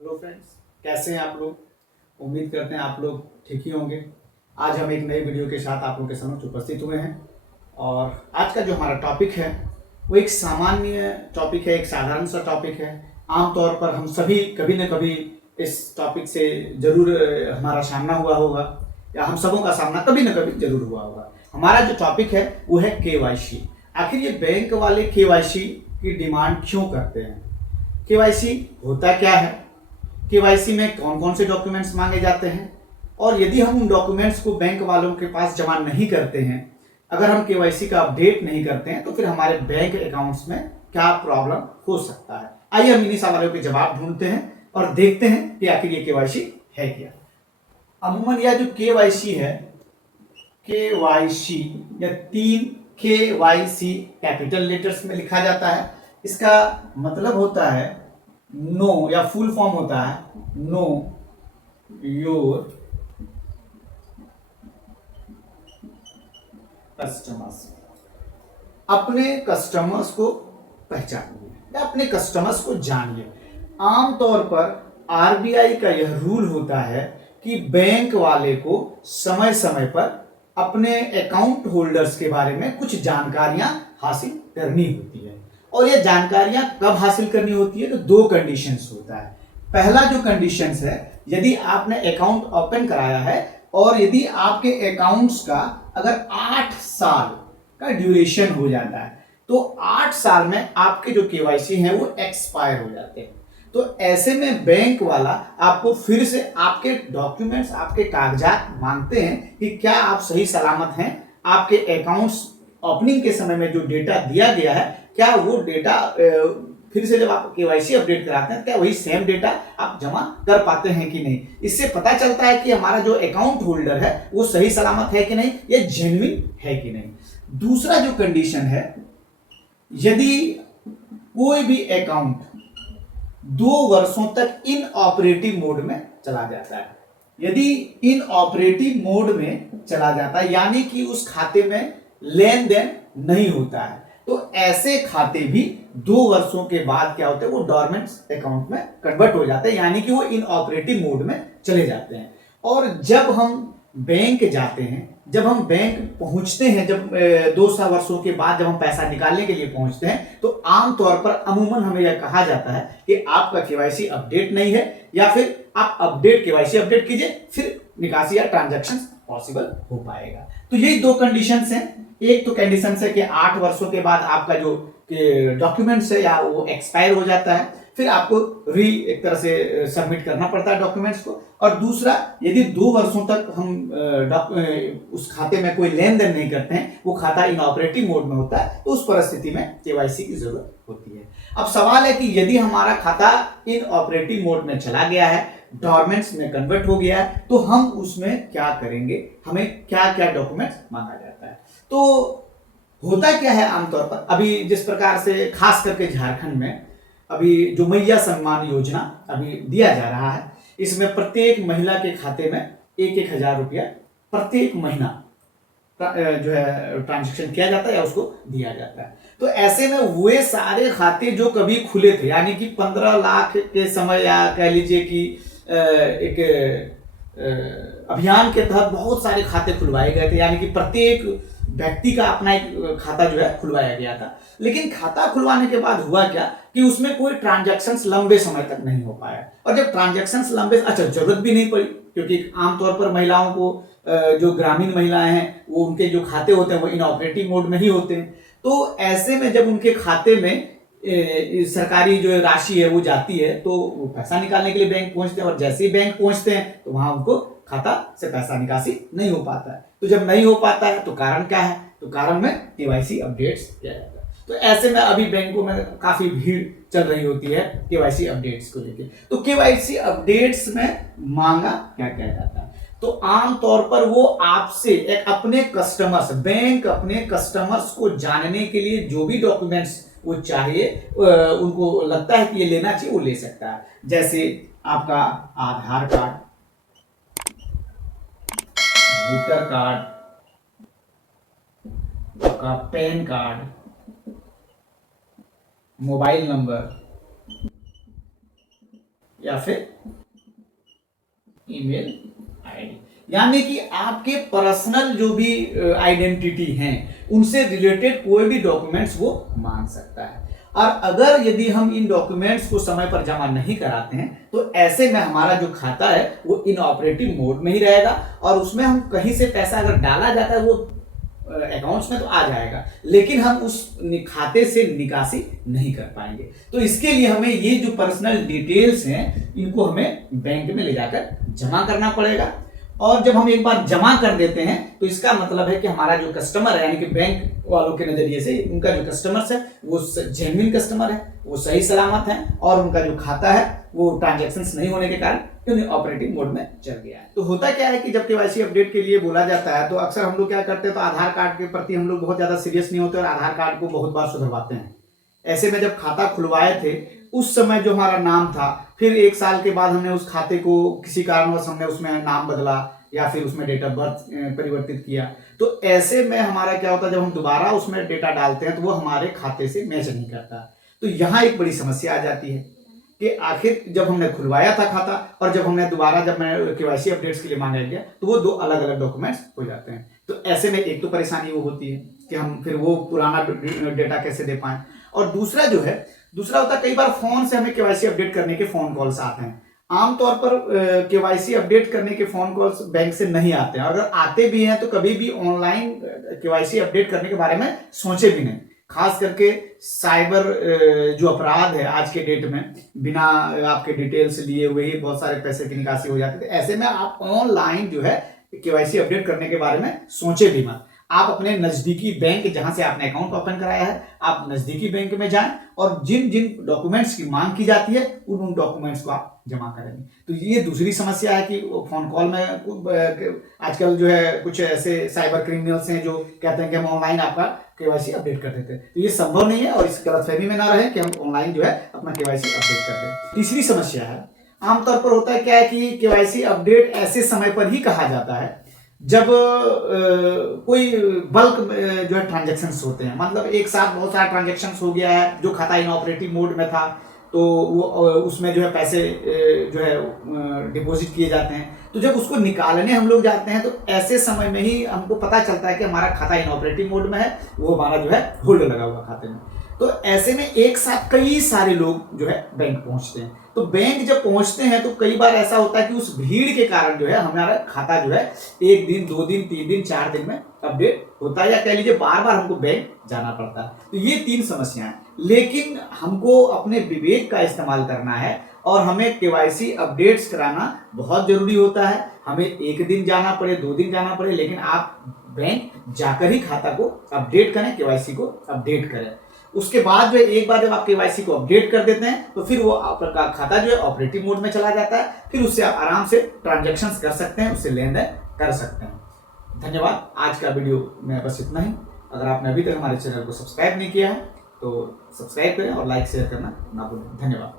Hello friends, कैसे हैं आप लोग। उम्मीद करते हैं आप लोग ठीक ही होंगे। आज हम एक नई वीडियो के साथ आप लोगों के समक्ष उपस्थित हुए हैं और आज का जो हमारा टॉपिक है वो एक सामान्य टॉपिक है, एक साधारण सा टॉपिक है। आमतौर पर हम सभी कभी न कभी इस टॉपिक से जरूर हमारा सामना हुआ होगा या हम सबों का सामना कभी न कभी जरूर हुआ होगा। हमारा जो टॉपिक है वो है केवाईसी। आखिर ये बैंक वाले केवाईसी की डिमांड क्यों करते हैं? केवाईसी होता क्या है, केवाईसी में कौन कौन से डॉक्यूमेंट्स मांगे जाते हैं, और यदि हम उन डॉक्यूमेंट्स को बैंक वालों के पास जमा नहीं करते हैं, अगर हम केवाईसी का अपडेट नहीं करते हैं तो फिर हमारे बैंक अकाउंट्स में क्या प्रॉब्लम हो सकता है। आइए हम इन्हीं सवालों के जवाब ढूंढते हैं और देखते हैं कि आखिर ये केवाईसी है क्या। अमूमन यह जो केवाईसी है, केवाईसी या 3 KYC कैपिटल लेटर्स में लिखा जाता है। इसका मतलब होता है नो, या फुल फॉर्म होता है नो योर कस्टमर्स। अपने कस्टमर्स को पहचानिए या अपने कस्टमर्स को जानिए। आमतौर पर आरबीआई का यह रूल होता है कि बैंक वाले को समय समय पर अपने अकाउंट होल्डर्स के बारे में कुछ जानकारियां हासिल करनी होती है। और ये जानकारियां कब हासिल करनी होती है? तो दो कंडीशंस होता है। पहला जो कंडीशंस है, यदि आपने अकाउंट ओपन कराया है और यदि आपके अकाउंट्स का अगर 8 साल का ड्यूरेशन हो जाता है तो 8 साल में आपके जो केवाईसी हैं वो एक्सपायर हो जाते हैं। तो ऐसे में बैंक वाला आपको फिर से आपके डॉक्यूमेंट्स, आपके कागजात मांगते हैं कि क्या आप सही सलामत हैं, आपके अकाउंट्स ओपनिंग के समय में जो डेटा दिया गया है क्या वो डेटा फिर से जब आप केवाईसी अपडेट कराते हैं क्या वही सेम डेटा आप जमा कर पाते हैं कि नहीं। इससे पता चलता है कि हमारा जो अकाउंट होल्डर है वो सही सलामत है कि नहीं, ये जेन्युइन है कि नहीं। दूसरा जो कंडीशन है, यदि कोई भी अकाउंट 2 वर्षों तक इन ऑपरेटिव मोड में चला जाता है, यदि इन ऑपरेटिव मोड में चला जाता है यानी कि उस खाते में लेन देन नहीं होता है, तो ऐसे खाते भी 2 वर्षों के बाद क्या होते हैं, वो डोरमेंट अकाउंट में कन्वर्ट हो जाते हैं, यानी कि वो इन ऑपरेटिव मोड में चले जाते हैं। और जब हम बैंक जाते हैं, जब हम बैंक पहुंचते हैं, जब 2 वर्षों के बाद जब हम पैसा निकालने के लिए पहुंचते हैं तो आमतौर पर अमूमन हमें यह कहा जाता है कि आपका केवाईसी अपडेट नहीं है, या फिर आप केवाईसी अपडेट कीजिए फिर निकासी या ट्रांजैक्शन पॉसिबल हो पाएगा। तो यही दो कंडीशंस हैं। एक तो कंडीशन है कि 8 वर्षों के बाद आपका जो डॉक्यूमेंट्स है या वो एक्सपायर हो जाता है, फिर आपको एक तरह से सबमिट करना पड़ता है डॉक्यूमेंट्स को। और दूसरा, यदि 2 वर्षों तक हम उस खाते में कोई लेन देन नहीं करते हैं, वो खाता इनऑपरेटिव मोड में होता है, तो उस परिस्थिति में केवाईसी की जरूरत होती है। अब सवाल है कि यदि हमारा खाता इनऑपरेटिव मोड में चला गया है, डॉर्मेंट्स में कन्वर्ट हो गया है, तो हम उसमें क्या करेंगे, हमें क्या क्या डॉक्यूमेंट्स मांगा जाता है। तो होता क्या है आमतौर पर, अभी जिस प्रकार से खास करके झारखंड में अभी जो मैया सम्मान योजना अभी दिया जा रहा है, इसमें प्रत्येक महिला के खाते में 1,000 रुपया प्रत्येक महीना जो है ट्रांजेक्शन किया जाता है या उसको दिया जाता है। तो ऐसे में वे सारे खाते जो कभी खुले थे, यानी कि 15 लाख के समय, या कह लीजिए कि एक अभियान के तहत बहुत सारे खाते खुलवाए गए थे, यानी कि प्रत्येक व्यक्ति का अपना एक खाता जो है खुलवाया गया था। लेकिन खाता खुलवाने के बाद हुआ क्या कि उसमें कोई ट्रांजैक्शंस लंबे समय तक नहीं हो पाया। और जब ट्रांजैक्शंस लंबे, जरूरत भी नहीं पड़ी, क्योंकि आमतौर पर महिलाओं को, जो ग्रामीण महिलाएं हैं, वो उनके जो खाते होते हैं वो इनऑपरेटिव मोड में ही होते हैं। तो ऐसे में जब उनके खाते में सरकारी जो राशि है वो जाती है, तो वो पैसा निकालने के लिए बैंक पहुंचते हैं, और जैसे ही बैंक पहुंचते हैं तो वहां उनको खाता से पैसा निकासी नहीं हो पाता है। तो जब नहीं हो पाता है तो कारण क्या है? तो कारण में केवाईसी अपडेट्स किया जाता है। तो ऐसे में अभी बैंकों में काफी भीड़ चल रही होती है केवाईसी अपडेट्स को लेकर। तो केवाईसी अपडेट्स में मांगा क्या क्या जाता है? तो आमतौर पर वो आपसे एक अपने कस्टमर्स, बैंक अपने कस्टमर्स को जानने के लिए जो भी डॉक्यूमेंट्स वो चाहिए, उनको लगता है कि ये लेना चाहिए, वो ले सकता है। जैसे आपका आधार कार्ड, वोटर कार्ड, आपका पैन कार्ड, मोबाइल नंबर, या फिर ईमेल आईडी। यानी कि आपके पर्सनल जो भी आइडेंटिटी हैं उनसे रिलेटेड कोई भी डॉक्यूमेंट्स वो मांग सकता है। और अगर यदि हम इन डॉक्यूमेंट्स को समय पर जमा नहीं कराते हैं तो ऐसे में हमारा जो खाता है वो इनऑपरेटिव मोड में ही रहेगा, और उसमें हम कहीं से पैसा अगर डाला जाता है वो अकाउंट्स में तो आ जाएगा, लेकिन हम उस खाते से निकासी नहीं कर पाएंगे। तो इसके लिए हमें ये जो पर्सनल डिटेल्स हैं इनको हमें बैंक में ले जाकर जमा करना पड़ेगा। और जब हम एक बार जमा कर देते हैं तो इसका मतलब है कि हमारा जो कस्टमर है, यानी कि बैंक वालों के नजरिए से उनका जो कस्टमर्स है वो जेन्युइन कस्टमर है, वो सही सलामत है, और उनका जो खाता है वो ट्रांजैक्शंस नहीं होने के कारण ऑपरेटिंग मोड में चल गया है। तो होता क्या है कि जब केवाईसी अपडेट के लिए बोला जाता है तो अक्सर हम लोग क्या करते हैं, तो आधार कार्ड के प्रति हम लोग बहुत ज्यादा सीरियस नहीं होते और आधार कार्ड को बहुत बार सुधरवाते हैं। ऐसे में जब खाता खुलवाए थे उस समय जो हमारा नाम था, फिर 1 साल के बाद हमने उस खाते को किसी कारणवश हमने उसमें नाम बदला या फिर उसमें डेट ऑफ बर्थ परिवर्तित किया, तो ऐसे में हमारा क्या होता है, जब हम दोबारा उसमें डेटा डालते हैं तो वो हमारे खाते से मैच नहीं करता। तो यहाँ एक बड़ी समस्या आ जाती है कि आखिर जब हमने खुलवाया था खाता और जब हमने दोबारा जब मैं केवाईसी अपडेट्स के लिए मांगा गया तो वो 2 अलग अलग डॉक्यूमेंट्स हो जाते हैं। तो ऐसे में एक तो परेशानी वो होती है कि हम फिर वो पुराना डेटा कैसे दे पाएं, और दूसरा होता है कई बार फोन से हमें केवाईसी अपडेट करने के फोन कॉल्स आते हैं। आमतौर पर केवाईसी अपडेट करने के फोन कॉल्स बैंक से नहीं आते हैं, अगर आते भी हैं तो कभी भी ऑनलाइन केवाईसी अपडेट करने के बारे में सोचे भी नहीं। खास करके साइबर जो अपराध है आज के डेट में, बिना आपके डिटेल्स लिए हुए ही बहुत सारे पैसे की निकासी हो जाती है। ऐसे में आप ऑनलाइन जो है केवाईसी अपडेट करने के बारे में सोचे भी मत। आप अपने नजदीकी बैंक, जहां से आपने अकाउंट ओपन कराया है, आप नजदीकी बैंक में जाएं और जिन जिन डॉक्यूमेंट्स की मांग की जाती है उन डॉक्यूमेंट्स को आप जमा करेंगे। तो ये दूसरी समस्या है कि फोन कॉल में आजकल जो है कुछ ऐसे साइबर क्रिमिनल्स हैं जो कहते हैं कि हम ऑनलाइन आपका केवाईसी अपडेट कर देते हैं। तो ये संभव नहीं है और इस गलतफहमी में ना रहे कि हम ऑनलाइन जो है अपना केवाईसी अपडेट कर दें। तीसरी समस्या है, आमतौर पर होता है क्या है कि केवाईसी अपडेट ऐसे समय पर ही कहा जाता है जब कोई बल्क जो है ट्रांजैक्शंस होते हैं, मतलब एक साथ बहुत सारा ट्रांजैक्शंस हो गया है, जो खाता इनऑपरेटिव मोड में था तो वो उसमें जो है पैसे जो है डिपॉजिट किए जाते हैं। तो जब उसको निकालने हम लोग जाते हैं तो ऐसे समय में ही हमको पता चलता है कि हमारा खाता इनऑपरेटिव मोड में है, वो हमारा जो है होल्ड लगा हुआ खाते में। तो ऐसे में एक साथ कई सारे लोग जो है बैंक पहुंचते हैं। तो बैंक जब पहुंचते हैं तो कई बार ऐसा होता है कि उस भीड़ के कारण जो है हमारा खाता जो है 1 दिन 2 दिन 3 दिन 4 दिन में अपडेट होता है, या कह लीजिए बार बार हमको बैंक जाना पड़ता है। तो ये 3 समस्याएं, लेकिन हमको अपने विवेक का इस्तेमाल करना है और हमें केवाईसी अपडेट्स कराना बहुत जरूरी होता है। हमें 1 दिन जाना पड़े 2 दिन जाना पड़े, लेकिन आप बैंक जाकर ही खाता को अपडेट करें, केवाईसी को अपडेट करें। उसके बाद जो एक बार जब आप केवाईसी को अपडेट कर देते हैं तो फिर वो आपका खाता जो है ऑपरेटिव मोड में चला जाता है, फिर उससे आप आराम से ट्रांजैक्शंस कर सकते हैं, उससे लेन देन कर सकते हैं। धन्यवाद। आज का वीडियो में बस इतना ही। अगर आपने अभी तक हमारे चैनल को सब्सक्राइब नहीं किया है तो सब्सक्राइब करें और लाइक शेयर करना ना भूलें। धन्यवाद।